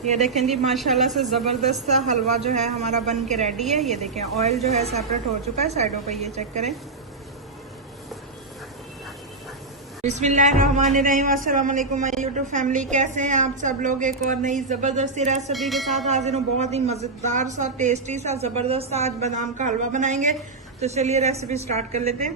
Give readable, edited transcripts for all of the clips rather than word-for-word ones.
ये देखें जी माशाल्लाह से जबरदस्त सा हलवा जो है हमारा बन के रेडी है। ये देखें ऑयल जो है सेपरेट हो चुका है साइडों पे, ये चेक करें। बिस्मिल्लाहिर्रहमानिर्रहीम, अस्सलाम वालेकुम माय यूट्यूब फैमिली, कैसे हैं आप सब लोग। एक और नई जबरदस्ती रेसिपी के साथ हाजिर हूँ। बहुत ही मजेदार सा टेस्टी सा जबरदस्त सा आज बादाम का हलवा बनाएंगे। तो चलिए रेसिपी स्टार्ट कर लेते हैं।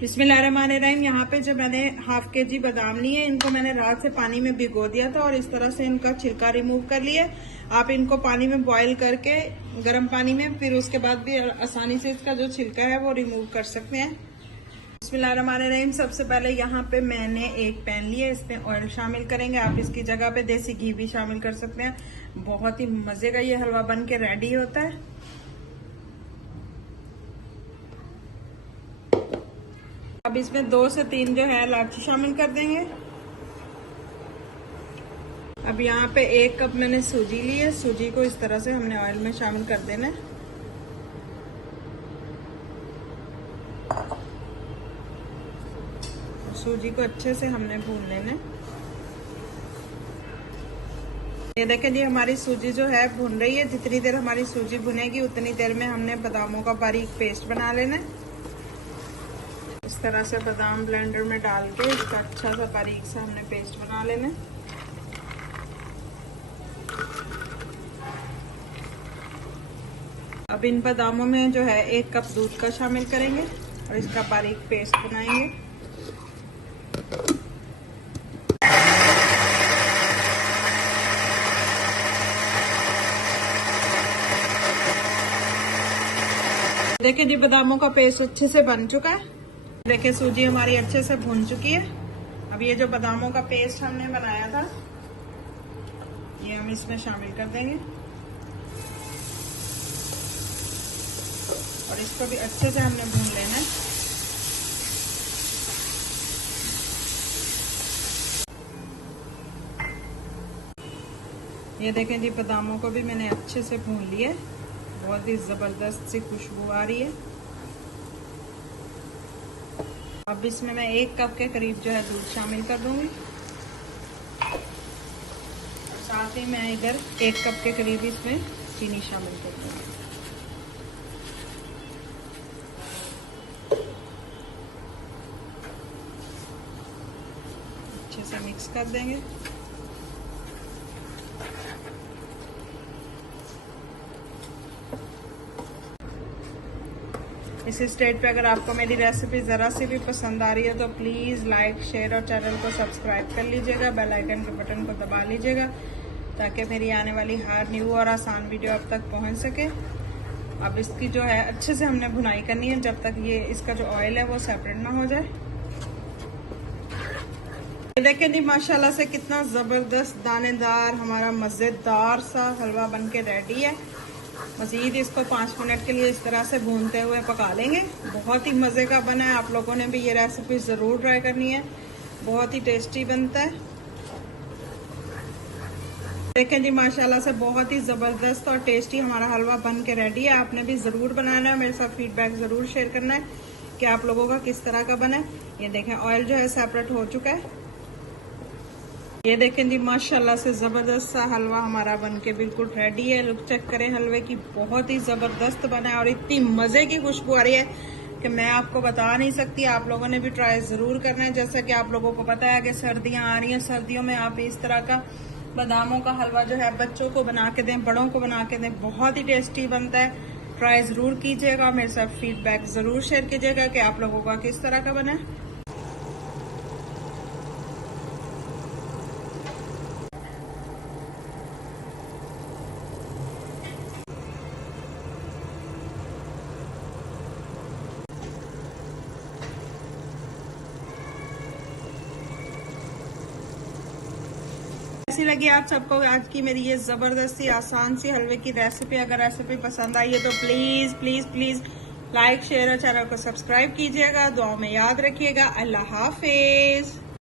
बिस्मिल्लाहिर्रहमानिर्रहीम। यहाँ पे जो मैंने हाफ केजी बादाम लिए, इनको मैंने रात से पानी में भिगो दिया था और इस तरह से इनका छिलका रिमूव कर लिए। आप इनको पानी में बॉईल करके गर्म पानी में, फिर उसके बाद भी आसानी से इसका जो छिलका है वो रिमूव कर सकते हैं। बिस्मिल्लाहिर्रहमानिर्रहीम। सबसे पहले यहाँ पे मैंने एक पैन लिया, इसमें ऑयल शामिल करेंगे। आप इसकी जगह पे देसी घी भी शामिल कर सकते हैं। बहुत ही मजे का ये हलवा बन के रेडी होता है। अब इसमें 2 से 3 जो है इलायची शामिल कर देंगे। अब यहाँ पे 1 कप मैंने सूजी ली है। सूजी को इस तरह से हमने ऑयल में शामिल कर देना है। सूजी को अच्छे से हमने भून लेना है। ये देखें जी हमारी सूजी जो है भून रही है। जितनी देर हमारी सूजी भुनेगी उतनी देर में हमने बादामों का बारीक पेस्ट बना लेना है। इस तरह से बादाम ब्लेंडर में डाल के इसका अच्छा सा बारीक सा हमने पेस्ट बना लेना है। अब इन बादामों में जो है 1 कप दूध का शामिल करेंगे और इसका बारीक पेस्ट बनाएंगे। देखिए जी बादामों का पेस्ट अच्छे से बन चुका है। देखिए सूजी हमारी अच्छे से भून चुकी है। अब ये जो बादामों का पेस्ट हमने बनाया था ये हम इसमें शामिल कर देंगे और इसको भी अच्छे से हमने भून लेना है। ये देखें जी बादामों को भी मैंने अच्छे से भून लिया है। बहुत ही जबरदस्त सी खुशबू आ रही है। अब इसमें मैं 1 कप के करीब जो है दूध शामिल कर दूंगी। साथ ही मैं इधर 1 कप के करीब इसमें चीनी शामिल कर दूंगी। अच्छे से मिक्स कर देंगे। इस स्टेज पे अगर आपको मेरी रेसिपी ज़रा सी भी पसंद आ रही है तो प्लीज़ लाइक शेयर और चैनल को सब्सक्राइब कर लीजिएगा। बेल आइकन के बटन को दबा लीजिएगा ताकि मेरी आने वाली हर न्यू और आसान वीडियो आप तक पहुंच सके। अब इसकी जो है अच्छे से हमने भुनाई करनी है जब तक ये इसका जो ऑयल है वो सेपरेट ना हो जाए। देखें जी माशाल्लाह से कितना ज़बरदस्त दानेदार हमारा मज़ेदार सा हलवा बन के रेडी है। मज़ीद इसको 5 मिनट के लिए इस तरह से भूनते हुए पका लेंगे। बहुत ही मज़े का बना है। आप लोगों ने भी ये रेसिपी ज़रूर ट्राई करनी है। बहुत ही टेस्टी बनता है। देखें जी माशाल्लाह से बहुत ही ज़बरदस्त और टेस्टी हमारा हलवा बन के रेडी है। आपने भी ज़रूर बनाना है। मेरे साथ फीडबैक ज़रूर शेयर करना है कि आप लोगों का किस तरह का बना है। ये देखें ऑयल जो है सेपरेट हो चुका है। ये देखें जी माशाल्लाह से जबरदस्त सा हलवा हमारा बनके बिल्कुल रेडी है। लुक चेक करें हलवे की, बहुत ही जबरदस्त बना है और इतनी मजे की खुशबू आ रही है कि मैं आपको बता नहीं सकती। आप लोगों ने भी ट्राई जरूर करना है। जैसा कि आप लोगों को पता है कि सर्दियां आ रही हैं, सर्दियों में आप इस तरह का बादामों का हलवा जो है बच्चों को बना के दें, बड़ों को बना के दें, बहुत ही टेस्टी बनता है। ट्राई जरूर कीजिएगा। मेरे साथ फीडबैक जरूर शेयर कीजिएगा कि आप लोगों का किस तरह का बना है। कैसी लगी आप सबको आज की मेरी ये जबरदस्ती आसान सी हलवे की रेसिपी। अगर रेसिपी पसंद आई है तो please please please like share और चैनल को सब्सक्राइब कीजिएगा। दुआ में याद रखिएगा। अल्लाह हाफिज।